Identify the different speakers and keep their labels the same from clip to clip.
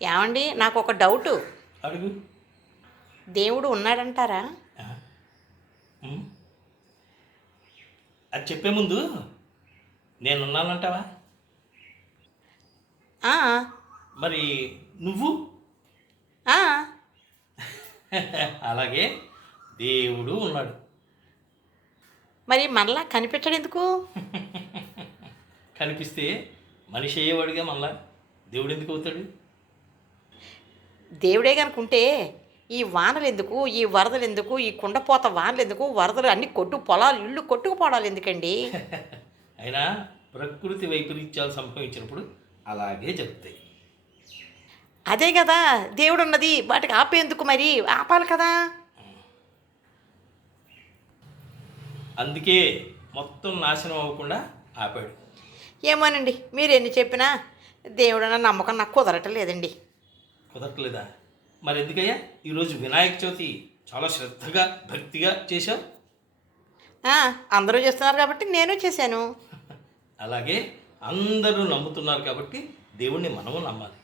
Speaker 1: ఏమండి నాకు ఒక డౌటు.
Speaker 2: అడుగు.
Speaker 1: దేవుడు ఉన్నాడంటారా.
Speaker 2: అది చెప్పే ముందు నేనున్నానంటావా?
Speaker 1: ఆ,
Speaker 2: మరి నువ్వు? అలాగే దేవుడు ఉన్నాడు.
Speaker 1: మరి మనలా కనిపించడు ఎందుకు
Speaker 2: కనిపిస్తే మనిషి అయ్యేవాడుగా మళ్ళా దేవుడు ఎందుకు అవుతాడు?
Speaker 1: దేవుడే కనుకుంటే ఈ వానలు ఎందుకు ఈ వరదలు ఎందుకు ఈ కుండపోత వానలు ఎందుకు వరదలు అన్ని కొట్టు పొలాలు ఇళ్ళు కొట్టుకుపోవడాలు ఎందుకండి?
Speaker 2: అయినా ప్రకృతి వైపరీత్యాలు సంభవించినప్పుడు అలాగే జరుగుతాయి.
Speaker 1: అదే కదా దేవుడు ఉన్నది వాటికి ఆపేందుకు మరి ఆపాలి కదా?
Speaker 2: అందుకే మొత్తం నాశనం అవ్వకుండా ఆపాడు.
Speaker 1: ఏమోనండి మీరు ఎన్ని చెప్పినా దేవుడు నమ్మకం నాకు కుదరటం లేదండి.
Speaker 2: కుదరట్లేదా? మరి ఎందుకయ్యా ఈరోజు వినాయక చవితి చాలా శ్రద్ధగా భక్తిగా చేశావు?
Speaker 1: అందరూ చేస్తున్నారు కాబట్టి నేను చేశాను.
Speaker 2: అలాగే అందరూ నమ్ముతున్నారు కాబట్టి దేవుణ్ణి మనము నమ్మాలి.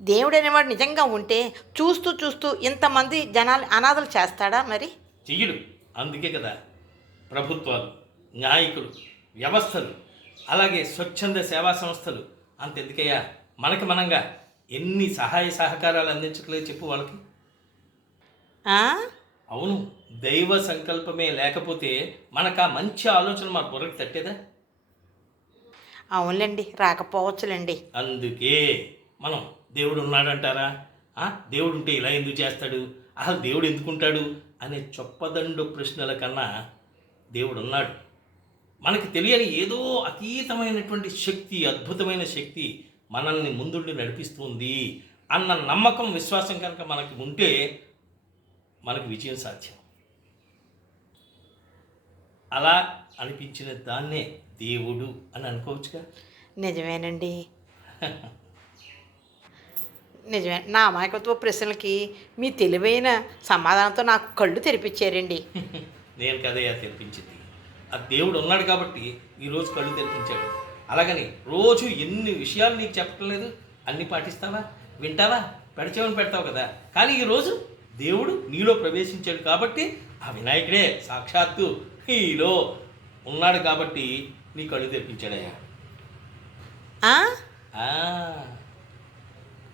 Speaker 1: దేవుడు అనేవాడు నిజంగా ఉంటే చూస్తూ చూస్తూ ఇంతమంది జనాలు అనాథలు చేస్తాడా మరి?
Speaker 2: చెయ్యడు. అందుకే కదా ప్రభుత్వాలు నాయకులు వ్యవస్థలు అలాగే స్వచ్ఛంద సేవా సంస్థలు అంతెందుకయ్యా? మనకి మనంగా ఎన్ని సహాయ సహకారాలు అందించట్లేదు చెప్పు వాళ్ళకి? అవును దైవ సంకల్పమే లేకపోతే మనకు ఆ మంచి ఆలోచన మన బుర్రకి తట్టేదా?
Speaker 1: అవునులేండి రాకపోవచ్చులేండి.
Speaker 2: అందుకే మనం దేవుడు ఉన్నాడంటారా? ఆ, దేవుడు ఉంటే ఇలా ఎందుకు చేస్తాడు? అసలు దేవుడు ఎందుకుంటాడు? అనే చొప్పదండు ప్రశ్నల కన్నా దేవుడు ఉన్నాడు. మనకి తెలియని ఏదో అతీతమైనటువంటి శక్తి అద్భుతమైన శక్తి మనల్ని ముందుండి నడిపిస్తుంది అన్న నమ్మకం విశ్వాసం కనుక మనకి ఉంటే మనకు విజయం సాధ్యం. అలా అనిపించిన దాన్నే దేవుడు అని అనుకోవచ్చుగా?
Speaker 1: నిజమేనండి. నిజమే. నా అమాయకత్వ ప్రశ్నలకి మీ తెలివైన సమాధానంతో నాకు కళ్ళు తెరిపించారండి.
Speaker 2: నేను కదయ్యా తెరిపించింది. ఆ దేవుడు ఉన్నాడు కాబట్టి ఈరోజు కళ్ళు తెరిపించాడు. అలాగని రోజు ఎన్ని విషయాలు నీకు చెప్పటం లేదు? అన్ని పాటిస్తావా? వింటావా? పెడచేవని పెడతావు కదా. కానీ ఈరోజు దేవుడు నీలో ప్రవేశించాడు కాబట్టి ఆ వినాయకుడే సాక్షాత్తు నీలో ఉన్నాడు కాబట్టి నీ కళ్ళు? ఆ,